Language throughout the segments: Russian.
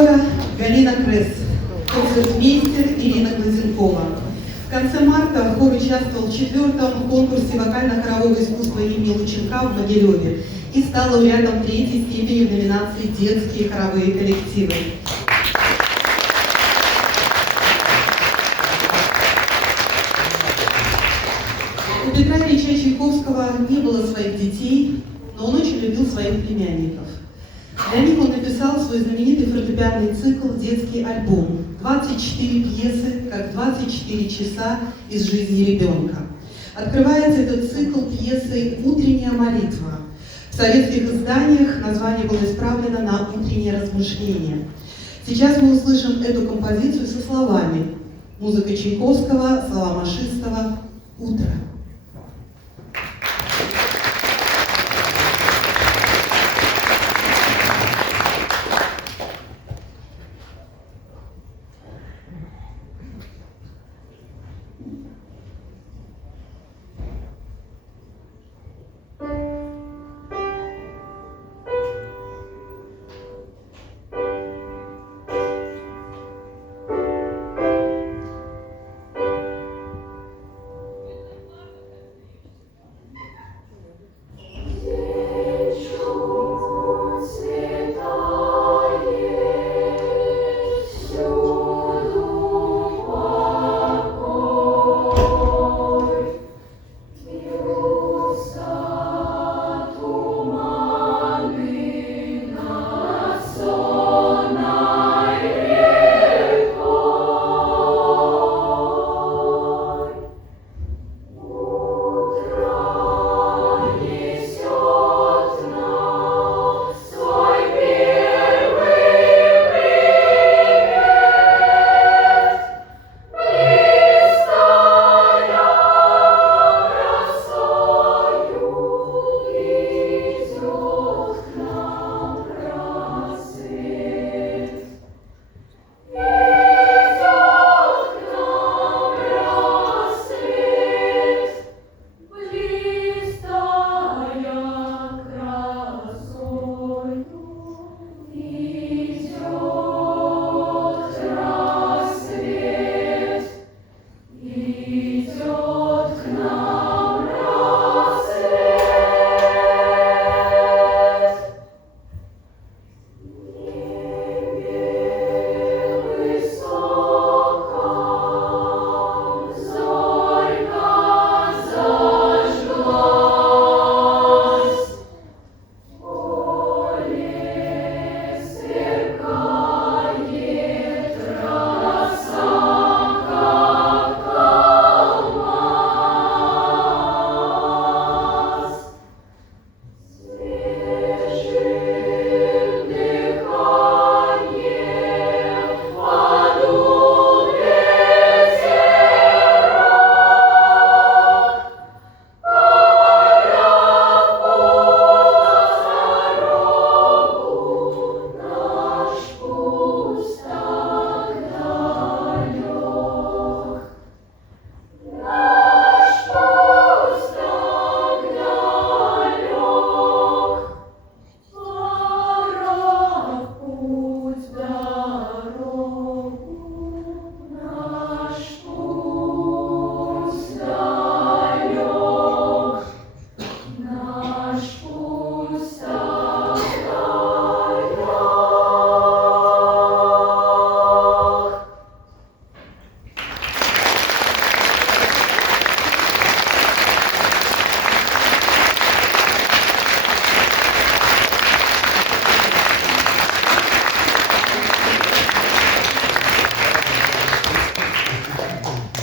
хора Галина Кресс, концертмейстер Ирина Глазенкова. В конце марта хор участвовал в 4-м конкурсе вокально-хорового искусства имени Лученка в Могилеве и стал лауреатом 3-й степени в номинации «Детские хоровые коллективы». У Петра Ильича Чайковского не было своих детей, но он очень любил своих племянников. Для них он написал свой знаменитый фортепианный цикл «Детский альбом». 24 пьесы, как 24 часа из жизни ребенка. Открывается этот цикл пьесой «Утренняя молитва». В советских изданиях название было исправлено на «Утреннее размышление». Сейчас мы услышим эту композицию со словами. Музыка Чайковского, слова Машистова «Утро».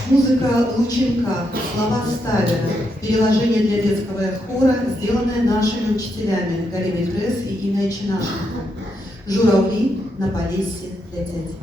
Музыка Лученка, слова Сталина, переложение для детского хора, сделанное нашими учителями Галиной Кресс и Инной Чинашенко. Журавли на Полесье для дяди.